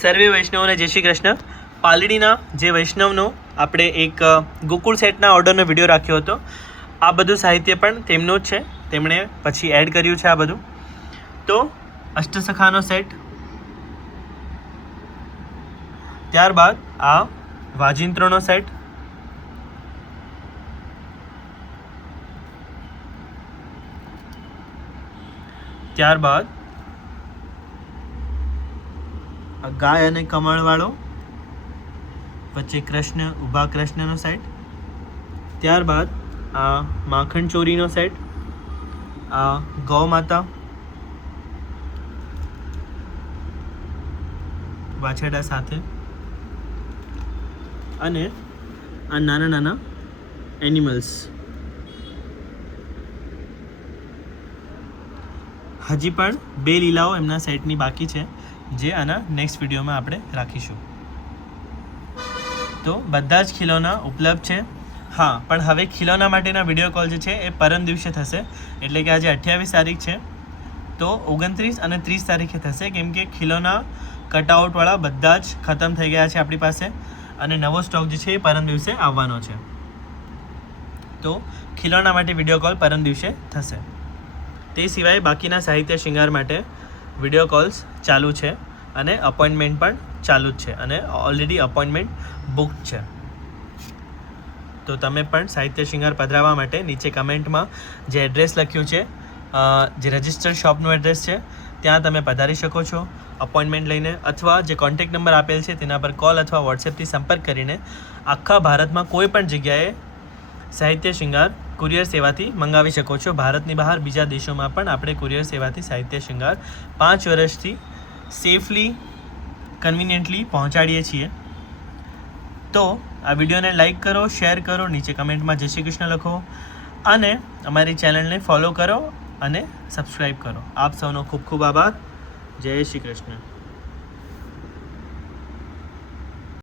સર્વે વૈષ્ણવોને જય શ્રી કૃષ્ણ. પાલડીના જે વૈષ્ણવનો આપણે એક ગોકુળ સેટના ઓર્ડરનો વિડીયો રાખ્યો હતો. આ બધું સાહિત્ય પણ તેમનું જ છે, તેમણે પછી એડ કર્યું છે આ બધું. તો અષ્ટસખાનો સેટ, ત્યારબાદ આ વાજિંત્રોનો સેટ, ત્યારબાદ ગાય અને કમળવાળો, વચ્ચે કૃષ્ણ, ઊભા કૃષ્ણનો સેટ, ત્યારબાદ આ માખણ ચોરીનો સેટ, આ ગૌ માતા, વાછરડા સાથે, અને આ નાના નાના એનિમલ્સ. હજી પણ 2 લીલાઓ એમના સેટની બાકી છે, જે આના નેક્સ્ટ વિડીયોમાં આપણે રાખીશું. તો બધા જ ખીલોના ઉપલબ્ધ છે. હા, પણ હવે ખીલોના માટેના વિડીયો કોલ જે છે એ પરમ દિવસે થશે, એટલે કે આજે 28 તારીખ છે, તો 29 અને 30 તારીખે થશે, કેમ કે ખીલોના કટઆઉટવાળા બધા જ ખતમ થઈ ગયા છે આપણી પાસે, અને નવો સ્ટોક જે છે એ પરમ દિવસે આવવાનો છે. તો ખીલોના માટે વિડીયો કોલ પરમ દિવસે થશે. તે સિવાય બાકીના સાહિત્ય શૃંગાર માટે વિડીયો કોલ્સ ચાલુ છે, અને અપોઇન્ટમેન્ટ પણ ચાલુ જ છે, અને ઓલરેડી અપોઇન્ટમેન્ટ બુક છે. તો તમે પણ સાહિત્ય શૃંગાર પધરાવવા માટે નીચે કમેન્ટમાં જે એડ્રેસ લખ્યું છે, જે રજિસ્ટર્ડ શોપનું એડ્રેસ છે, ત્યાં તમે પધારી શકો છો અપોઇન્ટમેન્ટ લઈને, અથવા જે કોન્ટેક્ટ નંબર આપેલ છે તેના પર કોલ અથવા વોટ્સએપથી સંપર્ક કરીને આખા ભારતમાં કોઈ પણ જગ્યાએ સાહિત્ય શૃંગાર કુરિયર સેવાથી મંગાવી શકો છો. ભારતની બહાર બીજા દેશોમાં પણ આપણે કુરિયર સેવાથી સાહિત્ય શૃંગાર 5 વર્ષથી સેફલી, કન્વિનિયન્ટલી પહોંચાડીએ છીએ. તો આ વિડીયોને લાઇક કરો, શેર કરો, નીચે કમેન્ટમાં જય શ્રી કૃષ્ણ લખો, અને અમારી ચેનલને ફોલો કરો અને સબસ્ક્રાઈબ કરો. આપ સૌનો ખૂબ ખૂબ આભાર. જય શ્રી કૃષ્ણ.